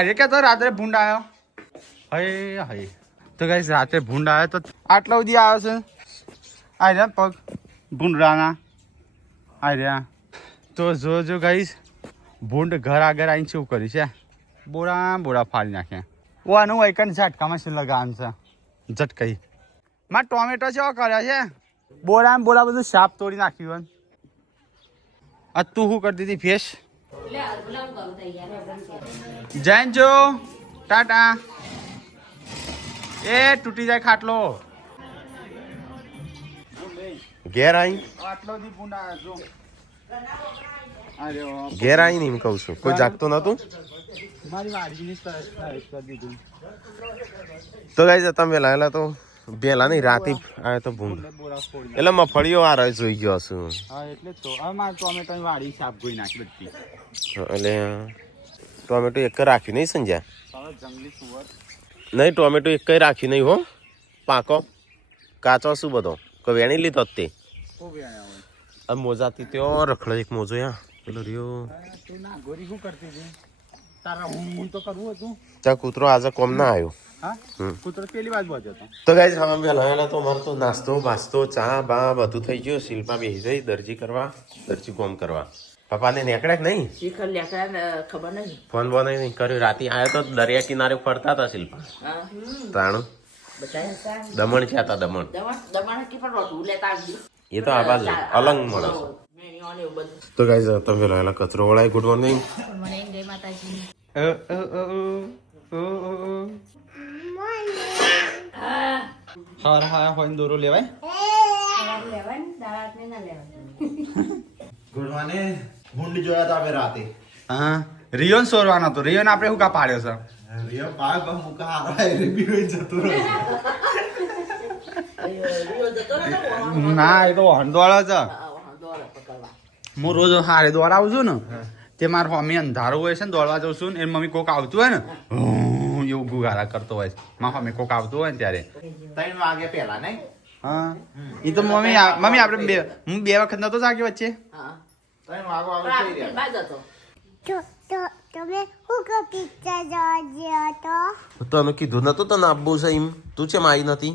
અરે કે તો રાત્રે ભૂંડ આવ્યો હય હય તો ગાઈસ રાત્રે ભૂંડ આવ્યો તો આટલા સુધી આવ્યો છે આ રહ્યા પગ ભૂંડરાના આ રહ્યા તો જો ગાઈસ ભૂંડ ઘર આગળ આવીને શું કરી છે બોરા ફાડી નાખ્યા ઓ આનું વૈકન ઝટકામાં શું લગાવવાનું છે ઝટકાઈ માં ટોમેટો કેવા કર્યા છે બોરા બધું સાપ તોડી નાખ્યું આ તું શું કરતી હતી ફેસ જૈન જો ટાટા એ તૂટી જાય ખાટલો ઘેર આઈ આટલો દી ભૂંડા જો ઘેર આઈ નહીં કહું છું કોઈ જાગતો નતું મારી વાડીની સરસ કરી દીધું તો ગાઈસ તમે લાયેલા તો બેલા નહીં રાતે આવે તો ભૂંડ એટલે મફળીઓ આ રહી જોઈ ગયો છું હા એટલે તો હવે મારે ટોમેટોની વાડી સાફ ગોઈ નાખી બધી એટલે ટોમેટો એક રાખી નહીં સંજ્યા જંગલી સુવર નહીં ટોમેટો એક રાખી નહીં હો પાકો કાચો શું બધો કોઈ વેણી લીધો તે મોજાથી ત્યાં રખડે એક મોજો યા પેલો રહ્યો ના ગોરી શું કરતી હતી તારા હું તો કરવું હતું ત્યાં કૂતરો આજે કોમ ના આવ્યો હા કૂતરો પેલી બાજુ હતો તો ગાઈસ હવે વહેલા તો અમારે તો નાસ્તો બાસ્તો ચા બા બધું થઈ ગયું શિલ્પા બેસી જઈ દરજી કોમ કરવા પપ્પાને નીકળ્યા કે નહીં ખબર નહીં ફોન બોન નહીં કર્યો રાતે આવ્યો તો દરિયા કિનારે ફરતા હતા શિલ્પા તાણું દમણ છે હતા દમણ એ તો આ બાજુ અલંગ મળે તો ગાઈસ તમે વહેલા કચરો વળાય ગુડ મોર્નિંગ હા હોય દોરો લેવાય ગુડવાને ભૂંડ જોયા હતા અમે રાતે હા રિયોન સોરવાનો હતો રિયોન આપણે શું કા પાડ્યો છે રિયો પાય બહુ મુકા હારા એ બી જતો રહ્યો ના એ તો હંડોળા છે હું રોજ હારે દોડ આવું છું ને તે મારા મમ્મી અંધારું હોય છે ને દોડવા જાઉં છું ને એ મમ્મી કોક આવતું હોય ને એવું ગુગારા કરતો હોય મારા મમ્મી કોક આવતું હોય ને ત્યારે 3 વાગે પહેલા નહીં હા એ તો મમ્મી આપણે હું 2 વખત નતો જાગ્યો વચ્ચે 3 વાગો આવી તમે હું કો પિક્ચર જોવા તો તને કીધું નતું તને આપવું છે એમ તું ચેમ આવી નથી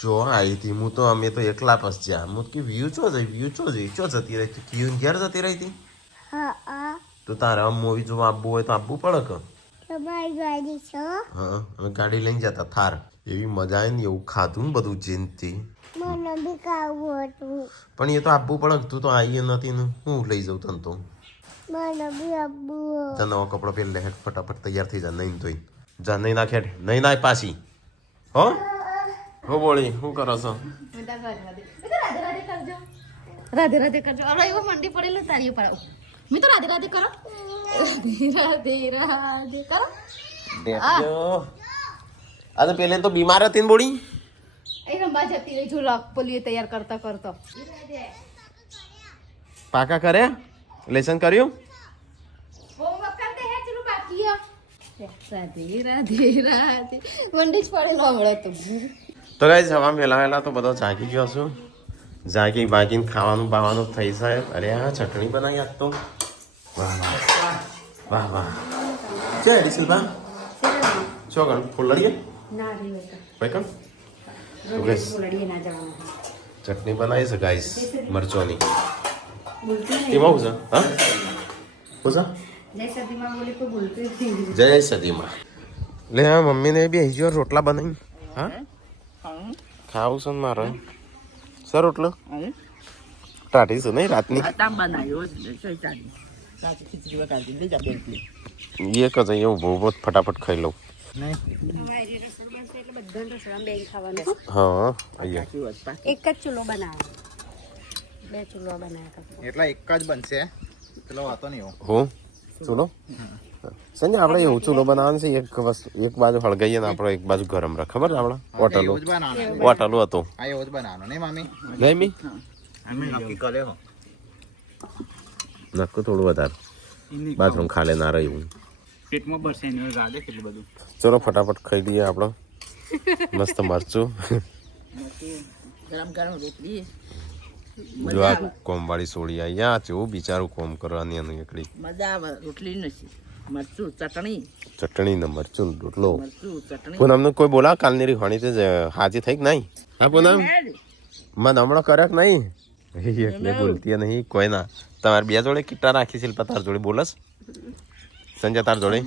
જો આવી હતી હું તો અમે તો એકલા પસ જ્યાં હું કે વ્યૂ ચો જતી રહી ક્યુ ઘેર જતી રહી હતી તો તારે મૂવી જોવા આપવું હોય તો આપવું પડે કે તમારી ગાડી છે હા અમે ગાડી લઈને જતા થાર એવી મજા આવે ને એવું ખાધું ને બધું જીનથી મને બી ખાવું હતું પણ એ તો આપવું પડે તું તો આવી નથી ને હું લઈ જાઉં તને તો મને બી આપવું જા નવા કપડા પહેરી લે હેડ ફટાફટ તૈયાર થઈ જા નહીં તો જા નહીં નાખ હેડ નહીં નાય પાછી હો હો બોળી શું કરો છો રાધે રાધે કરજો અરે એવો મંડી પડેલો તારી પર મેં તો રાધે રાધે કરો રાધે કરો આ તો પેલે તો બીમાર હતી ને બોડી એ રંબા જતી રહી જો લોક પોલીએ તૈયાર કરતા પાકા કરે લેસન કર્યું હોમવર્ક કરતે હે ચલો બાકી રાધે રાધે રાધે મંડી જ પડેલો હમણાં તો ગાઈસ હવા વહેલા તો બધો જાગી ગયો છું બાગીને ખાવાનું બાવાનું થઈ જાય અરે આ ચટણી બનાવી આજ તો વાહ છે શિલ્પા છો કણ ફૂલ લડીએ ભાઈ કણ તો ગાઈસ ચટણી બનાવી છે ગાઈસ મરચોની એમાં શું છે હા શું છે જય સદીમાં લે હા મમ્મીને બી હજી રોટલા બનાવી હા ખાવું છે ને મારે સર રોટલો ટાઢી છે નહીં રાતની એક જ એવું બહુ ફટાફટ ખાઈ લઉં હા અહીંયા એક જ ચૂલો બનાવ્યો 2 ચૂલો બનાવ્યા એટલા એક જ બનશે પેલો વાતો નહીં હું ચૂલો સંજય આપણે એવું ચૂલો બનાવવાનું છે એક બાજુ હળગાઈએ ને આપણે એક બાજુ ગરમ રાખ ખબર છે આપણે હોટલો હતો આ એવો જ બનાવવાનો નહીં મામી ગઈ અમે નક્કી કર્યો નક્કો થોડું વધારે બાથરૂમ ખાલે ના રહ્યું પેટમાં બરસે ને રાડે કેટલું બધું ચલો ફટાફટ ખાઈ લઈએ આપણે મસ્ત મરચું ગરમ ગરમ રોટલી જો આ કોમવાળી સોળી અહીંયા જેવું બિચારું કોમ કરવાની નીકળી મજા આવે રોટલી નથી મરચું ચટણી ચટણી ને મરચું રોટલો મરચું ચટણી પૂનમ કોઈ બોલા કાલની રી હોણી તે હાજી થઈ કે નહીં હા પૂનમ મને હમણાં કરે કે નહીં એટલે બોલતી નહીં કોઈ ના તમારે બે જોડે કિટ્ટા રાખી શિલ્પા તાર જોડે બોલસ સંજય તાર જોડે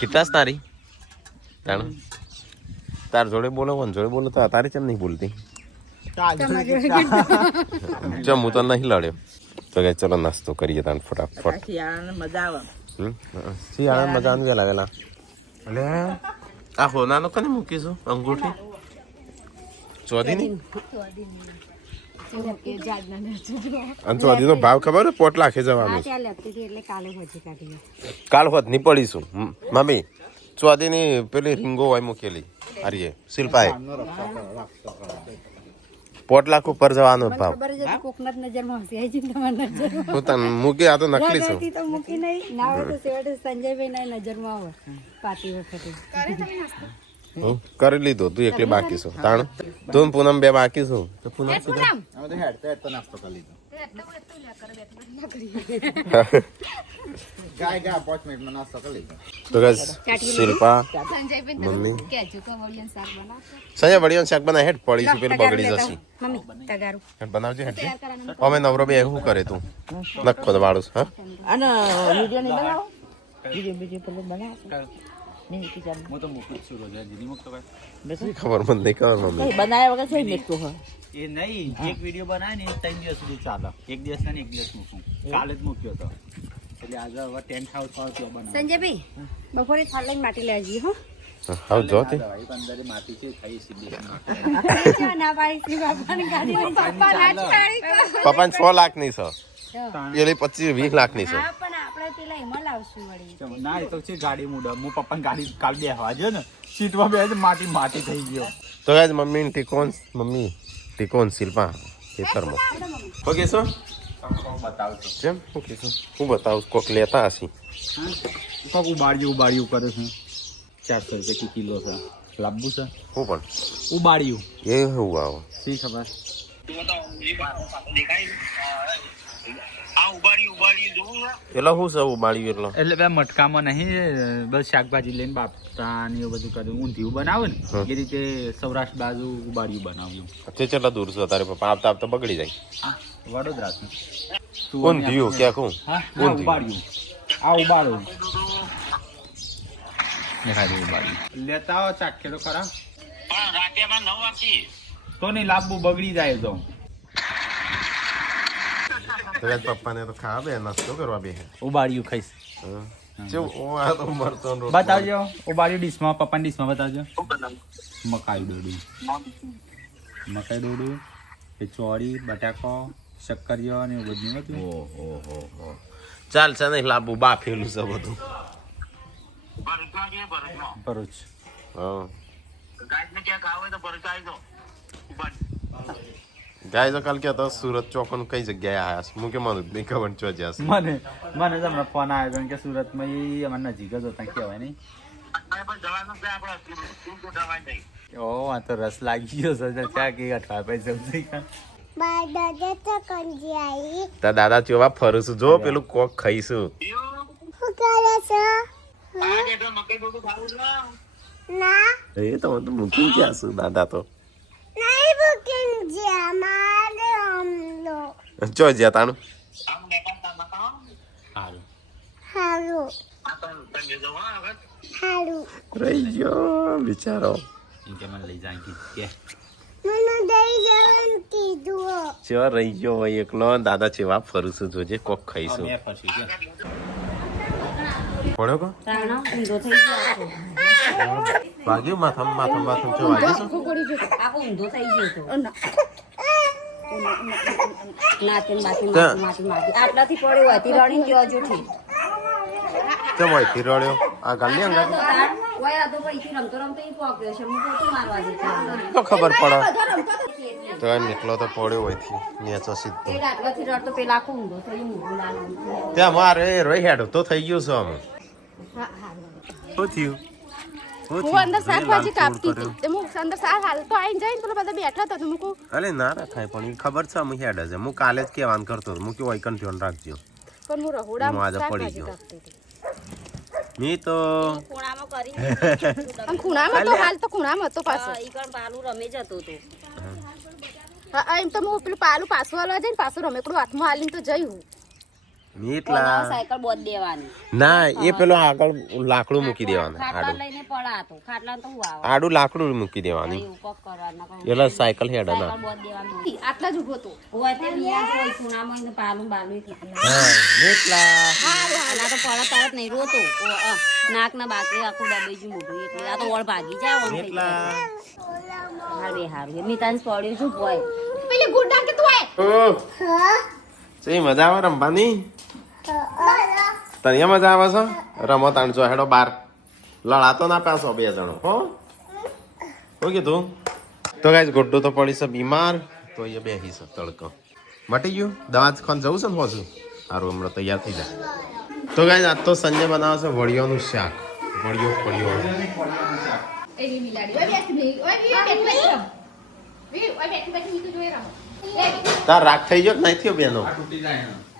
કિટ્ટા તારી તાર જોડે બોલો કોણ જોડે બોલો તો તારી કેમ નહીં બોલતી ચમ હું તો નહીં લડ્યો તો કે ચલો નાસ્તો કરીએ તાન ફટાફટ શિયાળાને મજા આવે શિયાળા મજા આવે વેલા વેલા એટલે આ હોનાનો કને મૂકીશું અંગૂઠી ચોધીની અને ચોધીનો ભાવ ખબર હે 5 લાખે જવાનો કાલ હોત ની પડીશું મમ્મી ચોધીની પેલી રીંગો હોય મૂકેલી અરે શિલ્પાએ 5 લાખ ઉપર જવાનો ભાવ કોકનટ નજરમાં હસી આવી તમારી નજર હું તને મૂકી આ તો નકલી છું તો મૂકી નહીં ના હોય તો સેવડે સંજયભાઈ ના નજરમાં આવે પાતી વખતે કરી લીધો તું એકલી બાકી છો તાણ તું પૂનમ બે બાકી છો તો પૂનમ તો ગાઈસ શિલ્પા મમ્મી સંજય વડિયાનું શાક બનાય હેડ પડી છે પેલું બગડી જશે મમ્મી તગારું હેડ બનાવજે હેડ અમે નવરો બે શું કરે તું નખો વાળું હા અને વિડિયો નહીં બનાવો વિડિયો પેલો બનાવો ખબર મને નહીં ખબર મમ્મી બનાવ્યા વગર થઈ મેકતો હોય એ નહીં એક વિડીયો બનાવે ને 3 દિવસ સુધી ચાલે એક દિવસ ને એક દિવસ મૂકું કાલે જ મૂક્યો તો એટલે આજે હવે 10 થાઉ બનાવ સંજયભાઈ બપોરે થાળ લઈને માટી લઈ આવજી હો હાવ જો તે અંદરે માટી છે થઈ સીધી ના પાડી બાપાની ગાડી લઈને પપ્પા ના છાડી પપ્પાને 6 લાખ ની છે પેલી 25-20 લાખ ની છે હા પણ આપણે પેલા એમાં લાવશું વળી ના એ તો છે ગાડી મુડા હું પપ્પાની ગાડી કાલ બેહવા જો ને સીટમાં બેસે માટી થઈ ગયો તો ગાઈસ મમ્મી ટીકોન શિલ્પા પેપરમાં ઓકે સર બતાવજો કેમ ઓકે સર હું બતાવું કોક લેતા હશી કોક ઉબાડ્યું કરે છે 400 રૂપિયા કિલો છે લાંબુ છે હું પણ ઉબાડ્યું એ હું આવો શી ખબર એટલે હું છે ઉબાડ્યું એટલે બે મટકામાં નહીં બસ શાકભાજી લઈને બાપતા ને એવું બધું કર્યું ઊંધિયું બનાવે ને એ રીતે સૌરાષ્ટ્ર બાજુ ઉબાડ્યું બનાવ્યું તે કેટલા દૂર છે તારે પપ્પા આવતા બગડી જાય વડોદરા છે ઊંધિયું ક્યાં કહું ઉબાડ્યું આ ઉબાડ્યું ઉબાડ્યું લેતા આવો ચાખે તો ખરા તો નહીં લાંબુ બગડી જાય તો પપ્પાને તો ખાવા બે નાસ્તો કરવા બે ઉબાડ્યું ખાઈશ બતાવજો ઉબાડ્યું ડીશમાં પપ્પાની ડીશમાં બતાવજો મકાઈ ડોડું એ ચોળી બટાકો શક્કરિયો ને એવું બધું હતું ઓહો ચાલશે નહીં લાંબુ બાફેલું છે બધું ભરૂચ હા ગાય તો કાલ કહેતો સુરત ચોકન કઈ જગ્યાએ આયા છે મુકે મને નહીં ખબર ચો જશે મને જ હમણાં ફોન આવ્યો કે સુરતમાં એ અમારે નજીક જ હતા કહેવાય નહીં ઓ આ તો રસ લાગી ગયો છે ચા કે અઠવા પૈસા જમતી તા દાદા ચોવા ફરું છું જો પેલું કોક ખાઈશું એ તો મૂકી ગયા છું દાદા તો ચો જ્યાં તાનું રહી ગયો બિચારો લઈ જાય કે ચેવા રહી ગયો હોય એકલો દાદા ચેવા ફરું છું જોજે કોક ખાઈશું પડ્યો કો વાગ્યું માથામાં ચો વાગ્યું ઊંધો થઈ ગયો આટલાથી પડ્યો હતી રણી ગયો જુઠી કેમ હોય રડ્યો આ ગાલી અંગા તો ખબર પડે તો નીકળો તો પડ્યો હોય થી નેચો સીધો ત્યાં મારે રોઈ હેડો તો થઈ ગયું છે અમે શું થયું હું અંદર શાકભાજી કાપતી હતી હું અંદર શાક હાલતો આવીને જઈને પેલો બધા બેઠા હતા તો હું કહું અરે ના થાય પણ એ ખબર છે અમે હેડ છે હું કાલે જ કહેવાનું કરતો હતો હું કે વૈકન ધ્યાન રાખજો પણ હું રહોડા હું આજે પડી શાકભાજી ગયો કાપતી હતી મી તો ખૂણામાં કરી આમ ખૂણામાં તો હાલ તો ખૂણામાં હતો પાછો ઈ કણ પાલું રમે જતો તો હા એમ તો હું પેલું પાલું પાછું હાલવા જઈને પાછું રમેકડું હાથમાં હાલીને તો જઈ હું મીટલા સાયકલ બોધ દેવાની ના એ પેલો આગળ લાકડું મૂકી દેવાનું ખાટલા આડું લઈને પડાતો ખાટલા તો હું આવા આડું લાકડું મૂકી દેવાનું એવું કોક કરવાના એટલે સાયકલ હેડ ના સાયકલ બોધ દેવાનું આટલા જ ઉભો હતો હોય તે બિયા હોય ખૂણામાં એને પાલું બાલું મીટલા આના તો પડા તરત નહીં રોતો નાક ના બાકી આખું દબાઈ ગયું મોઢું એટલે આ તો ઓળ ભાગી જાય ઓમ થઈ જાય હાર બે હારું મિતાન પડ્યું શું હોય પેલી ગુડા કે તું આય સહી મજા આવે રમવાની તને મજા આવે છે રમો તાણજો હેડો બાર લડાતો ના પાછો બે જણો હો કીધું તો ગાઈસ ગુડ્ડો તો પડી છે બીમાર તો એ બેહી છે તડકો મટી ગયું દવા ખાન જવું છે ને હોજું સારું હમણાં તૈયાર થઈ જાય તો ગાઈસ આજ તો સંજય બનાવે છે વડિયોનું શાક વડિયો એની મિલાડી ઓય બેસી ઓય બેઠી રમ ઓય બેઠી તું જોઈ રમ તાર રાગ થઈ ગયો કે નહીં થયો બેનો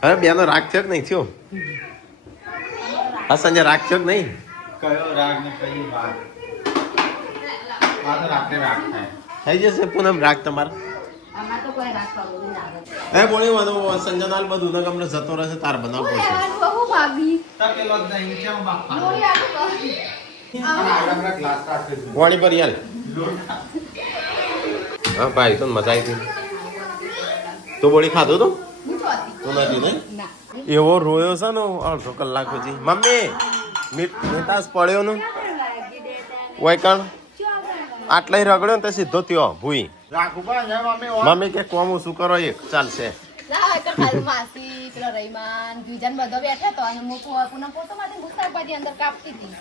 હવે બેનો રાગ થયો કે નહીં થયો હા સંજય રાગ થયો કે નહીં કયો રાગ ને કઈ વાત આ તો રાતે રાગ થાય થઈ જશે પૂનમ રાગ તમારા આમાં તો કોઈ રાખવાનું નહીં આવે એ બોલી વાંધો સંજય નાલ બધું ને ગમને જતો રહેશે તાર બનાવ પડશે બહુ ભાગી તકેલો જ નહીં કેમ બાપા જોઈ આટલું આપણા ગ્લાસ કાઢી પાણી પર યાર હા ભાઈ તો મજા આવી હતી તો બોલી ખાધું તું તું નથી નહીં એવો રોયો છે ને અડધો કલાક પછી મમ્મી મીઠાશ પડ્યો ને ઓય કણ આટલે રગડ્યો ને તે સીધો ત્યો ભૂઈ રાખું પણ જેમ અમે મમ્મી કે કોમ શું કરો એક ચાલશે ના તો ખાલી માસી પેલો રહીમાન ગુજન બધો બેઠા તો અને મુકુ પુનઃ ફોટો માટે ગુસ્સાપાટી અંદર કાપતી હતી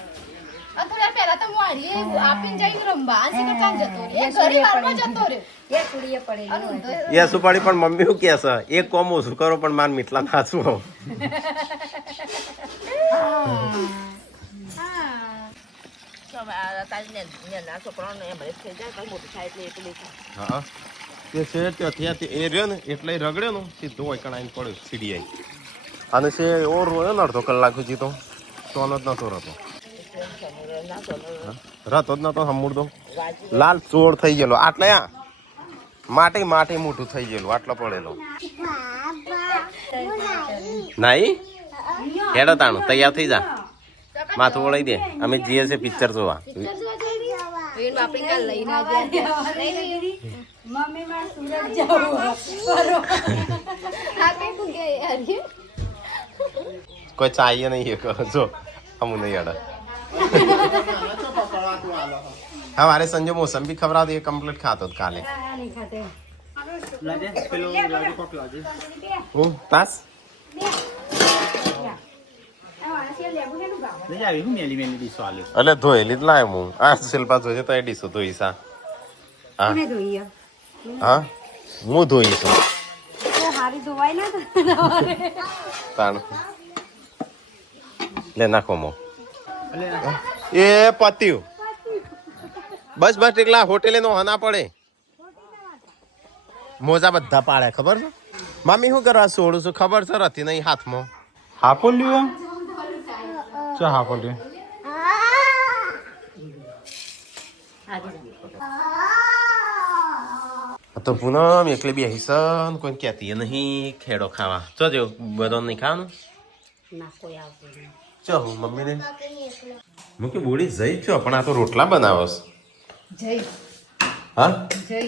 અને થોડા પહેલા તો મારી આપીને જઈને રંબા અને સીધો કામ જતો રે એ ઘરી વારમાં જતો રે એક કુડીએ પડેલી અને ઊંધો એ શું પડી પણ મમ્મી શું કે છે એક કોમ શું કરો પણ માન મીઠલા ખાશું હા હા તે છે ત્યાંથી એ રહ્યો ને એટલે રગડ્યો ને સીધો વૈકણ આવીને પડ્યો સીડી આવી અને છે એવો રોયો ને અડધો કલાક સુધી તો સોનો જ નતો રહેતો રહેતો જ નતો હમુરદો લાલ ચોર થઈ ગયેલો આટલે આ માટી મોટું થઈ ગયેલું આટલો પડેલો નાઈ હેડો તાણું તૈયાર થઈ જા માથું ઓળાઈ દે અમે જઈએ છે પિક્ચર જોવા વેણ બાપડી કાલ લઈને આવજે મમ્મી માર સુરત જાવું હા કઈ તું કે યાર કોઈ ચાહીએ નહીં કરો જો હમું નહીં અડે હા મારે સંજય મોસંબી ખવડાવ દે કમ્પ્લીટ ખાતો જ કાલે લાજે પેલો લાજે કોક લાજે હું તાસ લઈ આવી હું મેલી મેલી ડીશો આલ્યો એટલે ધોયેલી જ લાય હું આ શિલ્પા જોજે તો એ ડીશો ધોઈશા હા હા હું ધોઈશું હારી ધોવાય ના તાણ લે નાખો મો એ પત્યું બસ એકલા હોટેલે નો હના પડે મોજા બધા પાડે ખબર છે મમ્મી શું કરવા છોડું છું ખબર છે હતી નહીં હાથમાં હાપો લ્યો ચા હાપો લ્યો તો પૂનમ એકલી બે હિસન કોઈ કહેતી નહીં ખેડો ખાવા ચો જો બધો નહીં ખાવાનું ના કોઈ આવતું નહીં ચો હું મમ્મીને મૂકી બોડી જઈ છો પણ આ તો રોટલા બનાવસ જય હા જય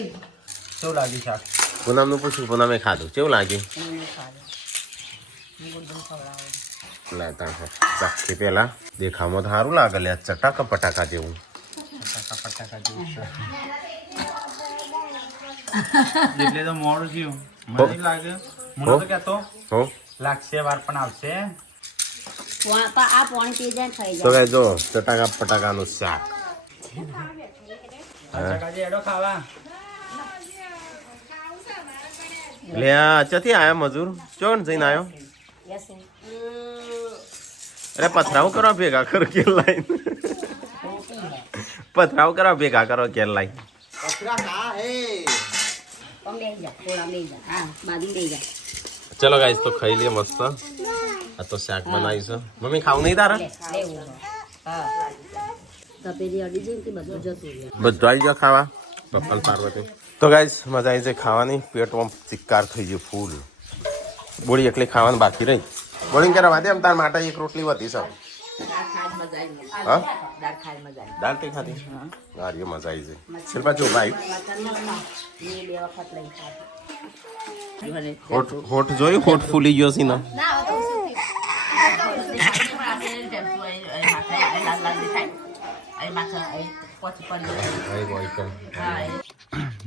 શું લાગી શાક પૂનમનું પૂછ્યું પૂનમે ખાધું કેવું લાગ્યું લેતા ચાખી પેલા દેખાવમાં તો સારું લાગે લે ચટાકા પટાકા જેવું એટલે તો મોડું થયું મને લાગે મને તો કહેતો હો લાગશે વાર પણ આવશે આ પાણી પી જાય ને ખાઈ તો કે જો ચટાકા પટાકાનું શાક કાજે એડો ખાવા લે આ ચથી આયા મજૂર ચોણ જઈને આવ્યો જાય અરે પથરાવ કરો ભેગા કરો કેલ લાઈન પથરાવ કરો ભેગા કરો કેલ લાઈન પણ બે જા થોડા બે જા હા બાજુ બે જા ચલો ગાઈસ તો ખાઈ લઈએ મસ્ત આ તો શાક બનાવીશું મમ્મી ખાવું નહીં તારા લેવું તપેલી અડી જઈને તે બધું જતું રહ્યું. બધું આવી ગયા ખાવા પપ્પા પાર્વતી. તો ગાઈસ મજા આવી જાય ખાવાની. પેટમાં ચિક્કાર થઈ ગયું ફૂલ. બોળી એકલી ખાવાનું બાકી રહી. બોળી કે રવા દે એમ તાર માટે એક રોટલી વધી છે. હા દાળ કઈ ખાધી? ગાડીઓ મજા આવી જાય. શિલ્પા જો ભાઈ હોઠ જોયું? હોઠ ફૂલી ગયો છે ને. ના હવે તો શું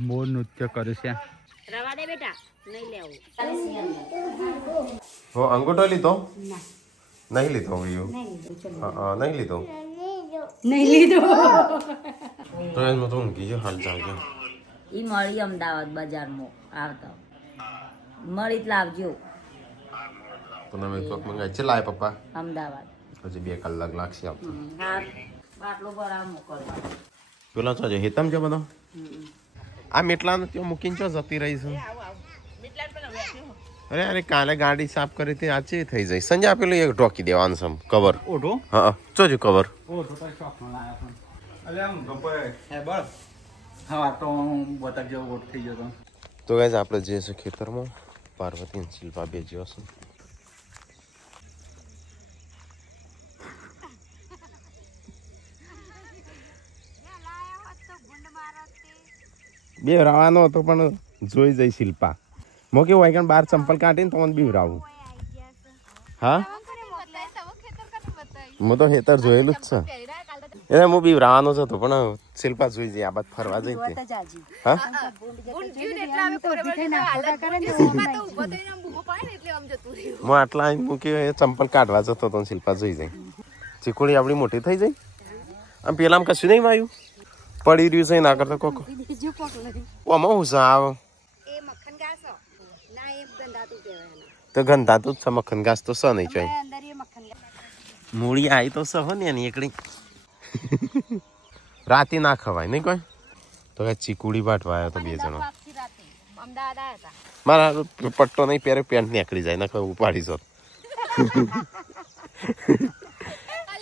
મોર નૃત્ય કરે છે. રવા દે બેટા નહીં લેવું. હો અંગૂઠો લીધો? નહીં લીધો એવું? હા નહીં લીધો. નહીં લીધો. તો એમ તો ઊંઘી ગયો હાલ જાગજો. ઈ મળી અમદાવાદ બજારમાં આવતા મળી જ લાવજો. તમે કોક મંગાય છે લાય પપ્પા? અમદાવાદ. હજી 2 કલાક લાગશે આવતો. હા બાટલો ભરા મોકલવા. પેલા છો જે હેતમ છે બધો આ મેટલાનો ત્યાં મૂકીને ચો જતી રહી છે. અરે અરે કાલે ગાડી સાફ કરી હતી આજે થઈ જાય. સંજય પેલું એક ઢોકી દેવાનું છે કવર. ઓઢો હા ચોજો કવર. ઓઢો તો શોખનો લાયો પણ અલે આમ ગપે હે બળ હા તો બતક જેવો ઓઢ થઈ ગયો તો. તો ગાઈસ આપણે જે છે ખેતરમાં પાર્વતી અને શિલ્પા બે જ્યો છે. બે રાવાનો હતો પણ જોઈ જઈ શિલ્પા મો કેવું હોય કે બહાર ચંપલ કાઢીને તો મને બીવરાવું. હા હું તો હેતર જોયેલું જ છે એને હું બીવરાવાનો જ હતો પણ શિલ્પા જોઈ જઈ આ બાદ ફરવા જઈ હતી. હા હું આટલા આવીને મૂકી ચંપલ કાઢવા જતો હતો શિલ્પા જોઈ જાય. ચીકુડી આપણી મોટી થઈ જાય. આમ પેલા કશું નહીં વાયું પડી રહ્યું છે ના કરતા કોકો આમાં હું છે આવ તો ગંધાતું જ છે મક્ખન ઘાસ તો સ નહીં ચોય મૂળી આવી તો સ હો ને એની એકડી રાતે ના ખવાય નહીં કોઈ તો કઈ ચીકુડી બાટવા આવ્યો તો 2 જણો મારા પટ્ટો નહીં પહેરે પેન્ટ નીકળી જાય ના ખબર ઉપાડી છો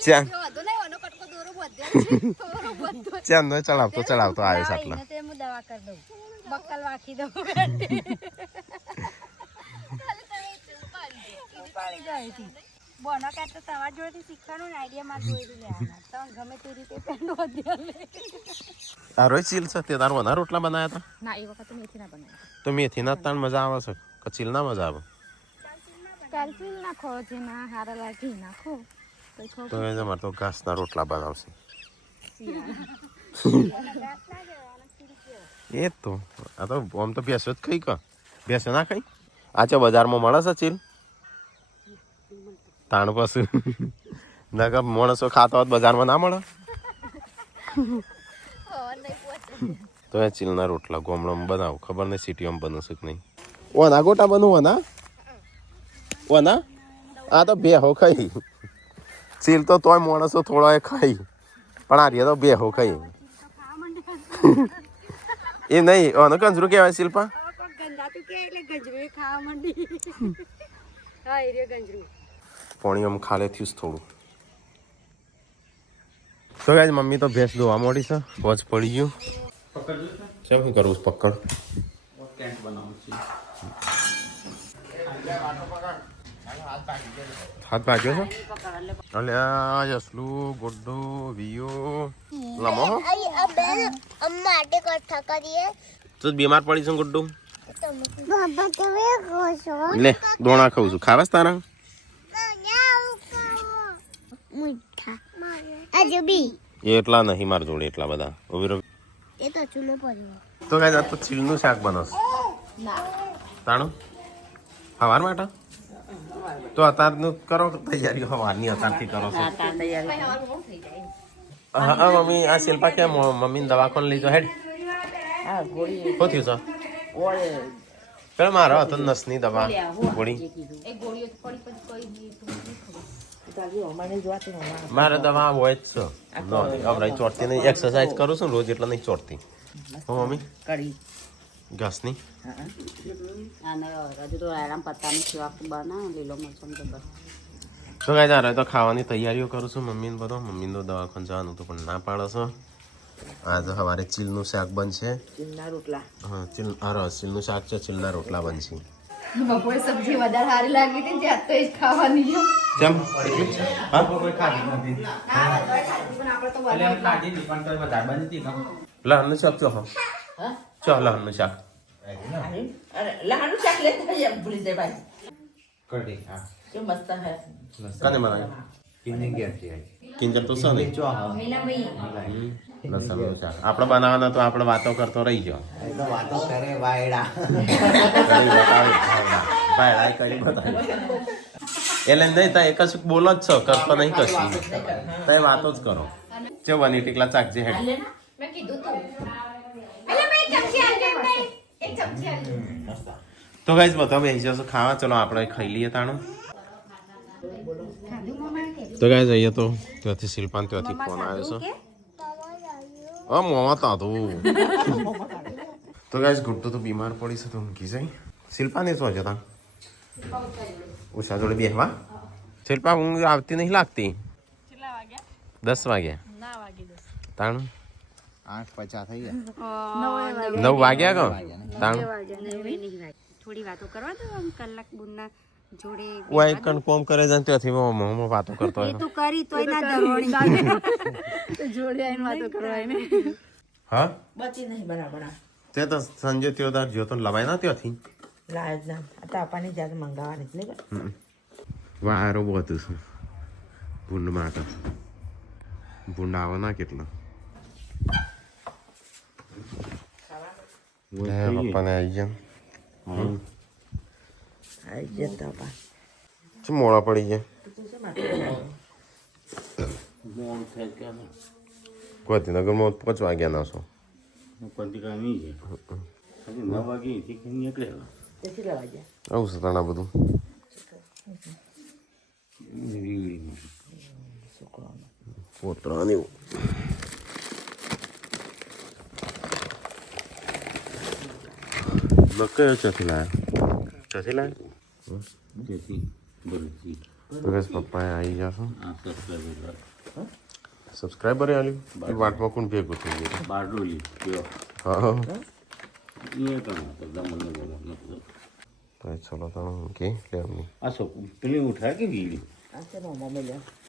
ચાંદ ચાંદ નો ચલાવતો ચલાવતો આવ્યો છે આટલા દવા કરી દઉં બક્કલ વાખી દઉં બોનો કાઢતો તમારા જોડેથી શીખવાનું ને આઈડિયા માં જોઈ લેવાના તમે ગમે તે રીતે પેન્ટ વધ્યા તારો ચીલ છે તે તારો વના રોટલા બનાવ્યા હતા ના એ વખત મેથી ના બનાવ્યા તો મેથી ના તાણ મજા આવે છે કચીલ ના મજા આવે કાલચીલ નાખો જે ના હારા લાગી નાખો તો એ અમારે તો ઘાસના રોટલા બનાવશે એ જ તો આ તો આમ તો ભેંસો જ ખાઈ કા ભેંસો ના ખાઈ આ છે બજારમાં મળે છે ચીલ તાણ પછી ના કે માણસો ખાતા હોત બજારમાં ના મળે તો એ ચીલના રોટલા ગોમડામાં બનાવું ખબર નહીં સિટીમાં બનશે કે નહીં. ઓના ગોટા બનવું ઓના ઓના આ તો બેહો ખાઈ ચીલ તો તોય માણસો થોડો એ ખાઈ પણ આ રહ્યા તો બેહો ખાઈ એ નહીં ઓનો કંજરું કહેવાય શિલ્પા પાણી આમ ખાલે થયું થોડું. તો ગાઈસ મમ્મી તો ભેંસ દોવા મોડી છે વોચ પડી ગયું કેમ શું કરવું પકડ કેન્ટ બનાવું છું. હાથ ભાગ્યો છે અલ્યા યસલું ગોડો વિયો લમો તું બીમાર પડી છે ગુડ્ડુ લે દોણા ખાઉં છું ખાવાસ તારા એટલા નહીં માર જોડે એટલા બધા તો કાંઈ તો ચીલનું શાક બનાવશે તાણું સવાર માટે તો અત્યારનું કરો તૈયારી સવારની અત્યારથી કરો છો. હા મમ્મી આ શિલ્પા કે મમ્મીને દવાખાને લઈ જાઓ હેડ શું થયું છે પેલા મારો હતો નસની દવા ગોળી મારે દવા હોય જ છે હમણાં ચોટતી નહીં એક્સરસાઇઝ કરું છું રોજ એટલે નહીં ચોટતી હું મમ્મી ઘાસની અને હજુ તો આરામ પત્તાનું સેવા બનાવ લીલો મરચાં જબર તો ગાઈસ આ તો ખાવાની તૈયારીઓ કરું છું મમ્મીને બધો મમ્મીને તો દવાખાને જવાનું હતું પણ ના પાડો છો આજે સવારે ચીલનું શાક બનશે ચીલના રોટલા હા ચીલનું શાક છે ચીલના રોટલા બનશે બપોરે સબ્જી વધારે સારી લાગી હતી ત્યાં તો એ જ ખાવાની છે. કેમ એટલી જ? હા કોઈ ખાધી નથી પણ આપણે તો એટલે એમ ખાધી નહીં પણ તોય વધારે બની હતી કાં? લહણનું શાક ચો હા ચો લહણનું શાક અરે લહાનું શાક લેતા આવીએ, ભૂલી જાય ભાઈ કઢી હા કે મસ્ત હે કને બનાવ્યું કિંજલ ઘેરથી આવી. કિંજલ તો સને મીનાભાઈ લસણનું શાક આપણે બનાવવાના તો આપણે વાતો કરતો રહી ગયો એ તો વાતો કરે વાયડા ભાઈ કરી બતાવી એટલે નહીં તા એક જ બોલો જ છો કરતો નહીં કશું તો વાતો જ કરો જે વની ટીકલા ચાક જે હેડ મેં કીધું તું એટલે મેં એક ચમચી આલજે એમ નહીં. એક ચમચી આલજે. તો ગાઈસ બધા બેસી જશો ખાવા ચલો આપણે ખાઈ લઈએ તાણું તો ગાઈસ અહીંયા તો ત્યાંથી શિલ્પાન ત્યાંથી ફોન આવ્યો છે મોમાં તાતું તો ગાઈસ ગુડ્ડુ તો બીમાર પડી છે તો ઊંઘી જાય શિલ્પાને શું છે તા ઉષા જોડે બેહવા શિલ્પા ઊંઘ આવતી નહીં લાગતી 10 વાગ્યા તાણ 8:50 થઈ ગયા. 9 વાગ્યા કો તાણ થોડી વાતો કરવા દો આમ કલાક બુનના જોડે ઓય કન્ફર્મ કરે છે ત્યાંથી મોમાં વાતો કરતો એ હોય તો કરી તોય ના ધરોણી હા બચી નહીં બરાબર તે તો સંજય ત્યો તાર જો તો લવાય ના ત્યાંથી લાજ ના આ તો આપવાની જાત મંગાવવાની એટલે વારો બહુ હતું શું ભૂંડ માટે ભૂંડ આવે ના કેટલા પપ્પાને આવી ગયા આવી જતા પા શું મોડા પડી ગયા ગાંધીનગરમાં 5 વાગ્યા ના છો તેથી લેવા ગયા આવું છે તાણા બધું પોતરાની કયો ચોથી લાયા તો બસ પપ્પાએ આવી જશો સબસ્ક્રાઈબર આવ્યું એ વાટમાં કોણ ભેગું થઈ ગયું હા તો ચલો તો કે લે અમને પેલી ઉઠાય કે વીડી આ છે મોમાં મેલ્યા